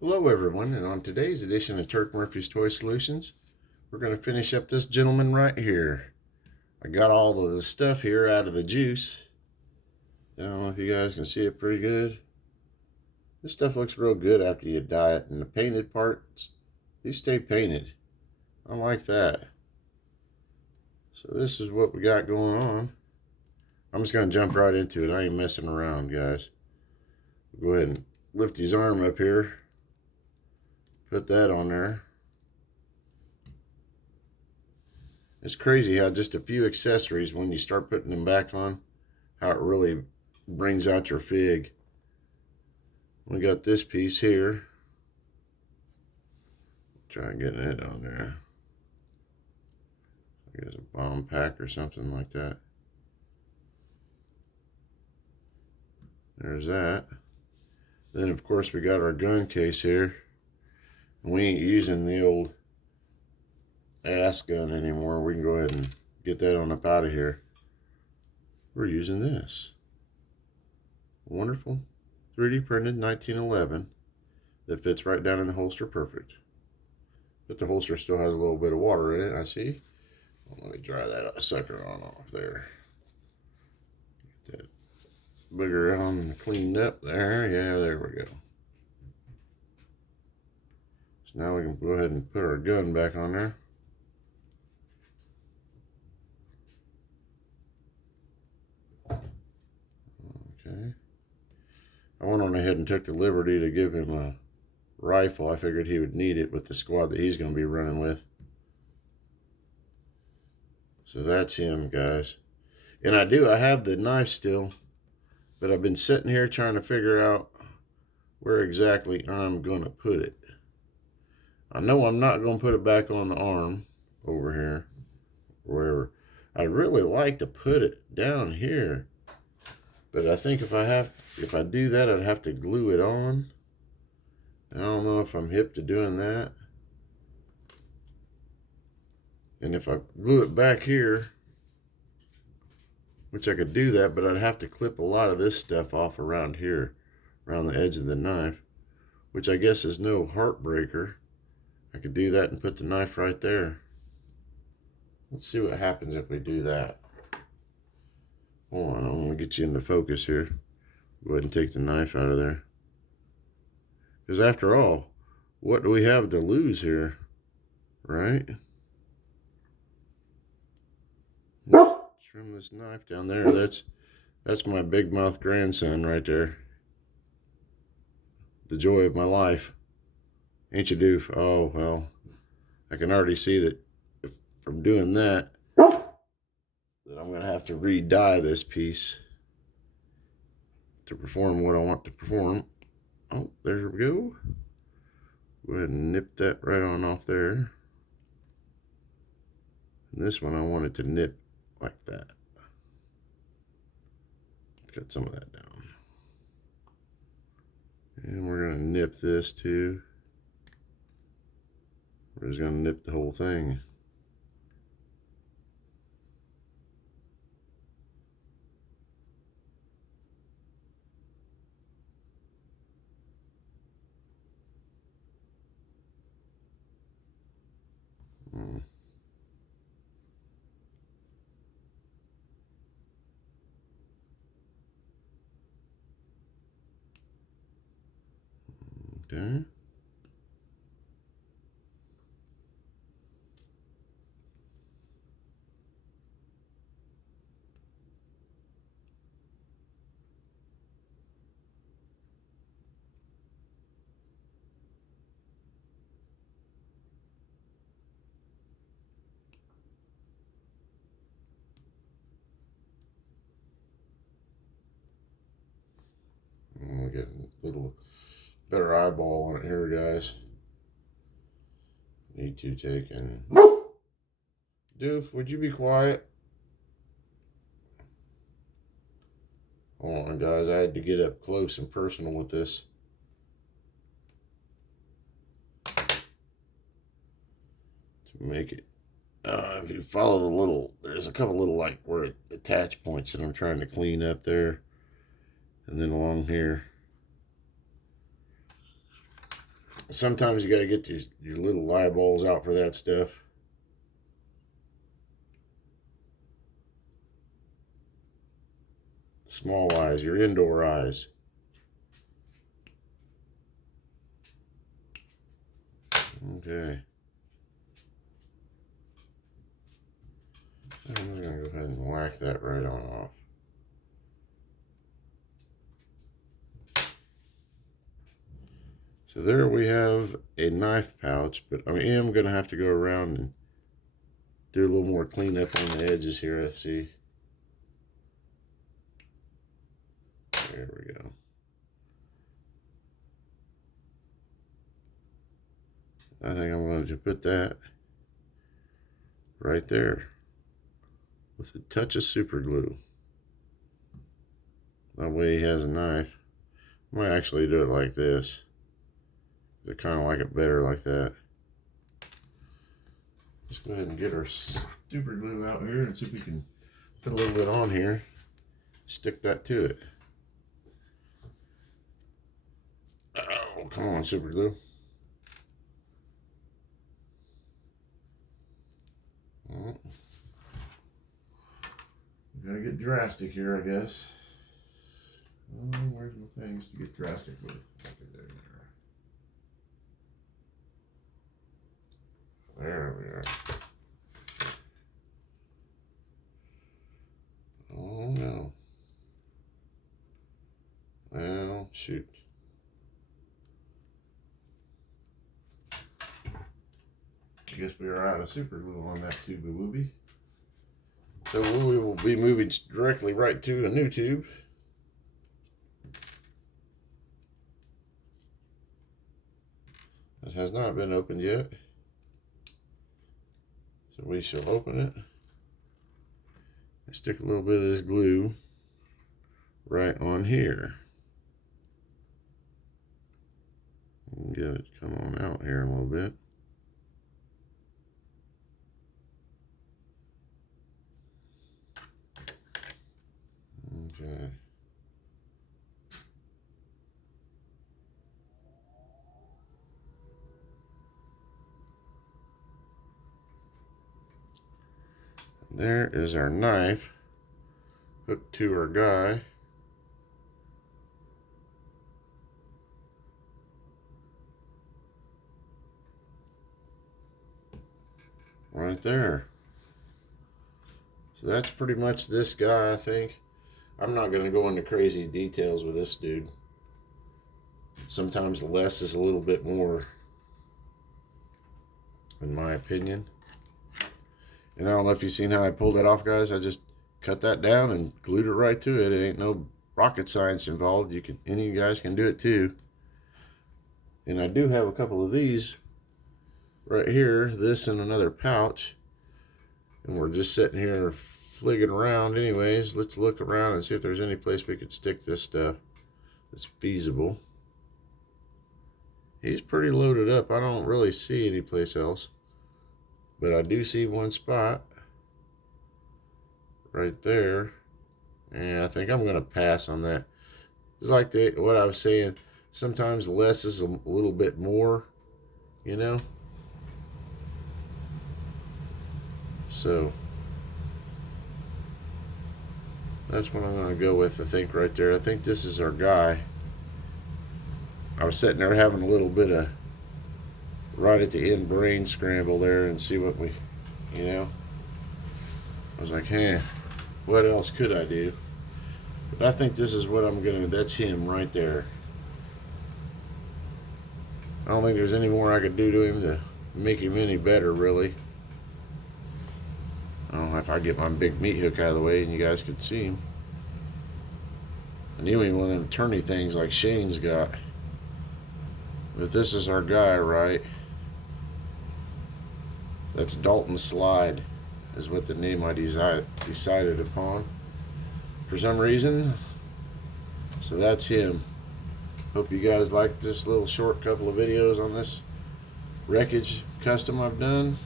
Hello everyone, and on today's edition of Turk Murphy's Toy Solutions, we're going to finish up this gentleman right here. I got all of the stuff here out of the juice. I don't know if you guys can see it pretty good. This stuff looks real good after you dye it, and the painted parts, these stay painted. I like that. So this is what we got going on. I'm just going to jump right into it. I ain't messing around, guys. Go ahead and lift his arm up here. Put that on there. It's crazy how just a few accessories, when you start putting them back on, how it really brings out your fig. We got this piece here. Try getting it on there. I guess a bomb pack or something like that. There's that. Then of course we got our gun case here. We ain't using the old ass gun anymore. We can go ahead and get that on up out of here. We're using this wonderful 3D printed 1911 that fits right down in the holster perfect. But the holster still has a little bit of water in it, I see. Well, let me dry that sucker on off there. Get that booger on cleaned up there. Yeah, there we go. So now we can go ahead and put our gun back on there. Okay. I went on ahead and took the liberty to give him a rifle. I figured he would need it with the squad that he's going to be running with. So that's him, guys. And I have the knife still, but I've been sitting here trying to figure out where exactly I'm going to put it. I know I'm not going to put it back on the arm over here, or wherever. I'd really like to put it down here, but I think if I do that, I'd have to glue it on. I don't know if I'm hip to doing that. And if I glue it back here, which I could do that, but I'd have to clip a lot of this stuff off around here, around the edge of the knife, which I guess is no heartbreaker. I could do that and put the knife right there. Let's see what happens if we do that. Hold on, I'm going to get you into focus here. Go ahead and take the knife out of there. Because after all, what do we have to lose here? Right? Trim this knife down there. That's my big mouth grandson right there. The joy of my life. Ain't you doof? Oh, well. I can already see that from doing that I'm going to have to re-dye this piece to perform what I want to perform. Oh, there we go. Go ahead and nip that right on off there. And this one I want it to nip like that. Cut some of that down. And we're going to nip this too. We're just going to nip the whole thing. Okay. We'll get a little better eyeball on it here, guys. Need to take and... Doof, would you be quiet? Hold on, guys. I had to get up close and personal with this. To make it... if you follow the little... There's a couple little, like, where it attach points that I'm trying to clean up there. And then along here. Sometimes you got to get your little eyeballs out for that stuff. Small eyes, your indoor eyes. Okay. I'm just going to go ahead and whack that right on off. So there we have a knife pouch, but I am going to have to go around and do a little more cleanup on the edges here, I see. There we go. I think I'm going to put that right there with a touch of super glue. That way he has a knife. I might actually do it like this. I kind of like it better like that. Let's go ahead and get our super glue out here and see if we can put a little bit on here. Stick that to it. Oh, come on, super glue. Oh. Gotta get drastic here, I guess. Oh, where's my things to get drastic with? Okay, there we are. Oh no. Well, shoot. I guess we are out of super glue on that tube of wooby. So we will be moving directly right to a new tube. It has not been opened yet. So we shall open it. And stick a little bit of this glue right on here. And get it come on out here a little bit. Okay. There is our knife hooked to our guy. Right there. So that's pretty much this guy, I think. I'm not going to go into crazy details with this dude. Sometimes less is a little bit more, in my opinion. And I don't know if you've seen how I pulled that off, guys. I just cut that down and glued it right to it. It ain't no rocket science involved. Any of you guys can do it too. And I do have a couple of these right here, this and another pouch. And we're just sitting here fligging around anyways. Let's look around and see if there's any place we could stick this stuff that's feasible. He's pretty loaded up. I don't really see any place else. But I do see one spot right there. And I think I'm going to pass on that. It's like what I was saying. Sometimes less is a little bit more, you know. So that's what I'm going to go with, I think, right there. I think this is our guy. I was sitting there having a little bit of right at the end brain scramble there and see what we, you know. I was like, hey, what else could I do? But I think this is what I'm going to, that's him right there. I don't think there's any more I could do to him to make him any better, really. I don't know if I get my big meat hook out of the way and you guys could see him. And you ain't one of them turny things like Shane's got. But this is our guy, right? That's Dalton Slide, is what the name I decided upon for some reason. So that's him. Hope you guys liked this little short couple of videos on this wreckage custom I've done.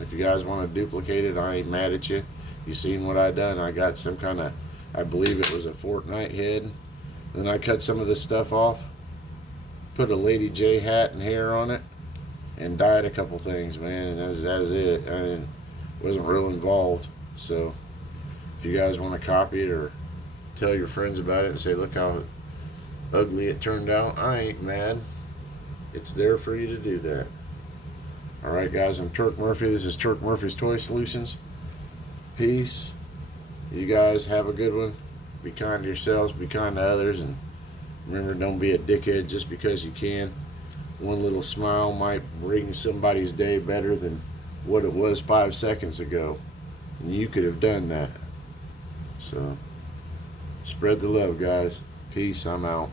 If you guys want to duplicate it, I ain't mad at you. You seen what I done. I got some kind of, I believe it was a Fortnite head. Then I cut some of this stuff off put a Lady J hat and hair on it, and dyed a couple things, man, and that's it. I mean, wasn't real involved. So if you guys want to copy it or tell your friends about it and say, look how ugly it turned out, I ain't mad. It's there for you to do that. Alright guys, I'm Turk Murphy. This is Turk Murphy's Toy Solutions. Peace. You guys have a good one. Be kind to yourselves, be kind to others, and remember, don't be a dickhead just because you can. One little smile might bring somebody's day better than what it was 5 seconds ago. And you could have done that. So, spread the love, guys. Peace. I'm out.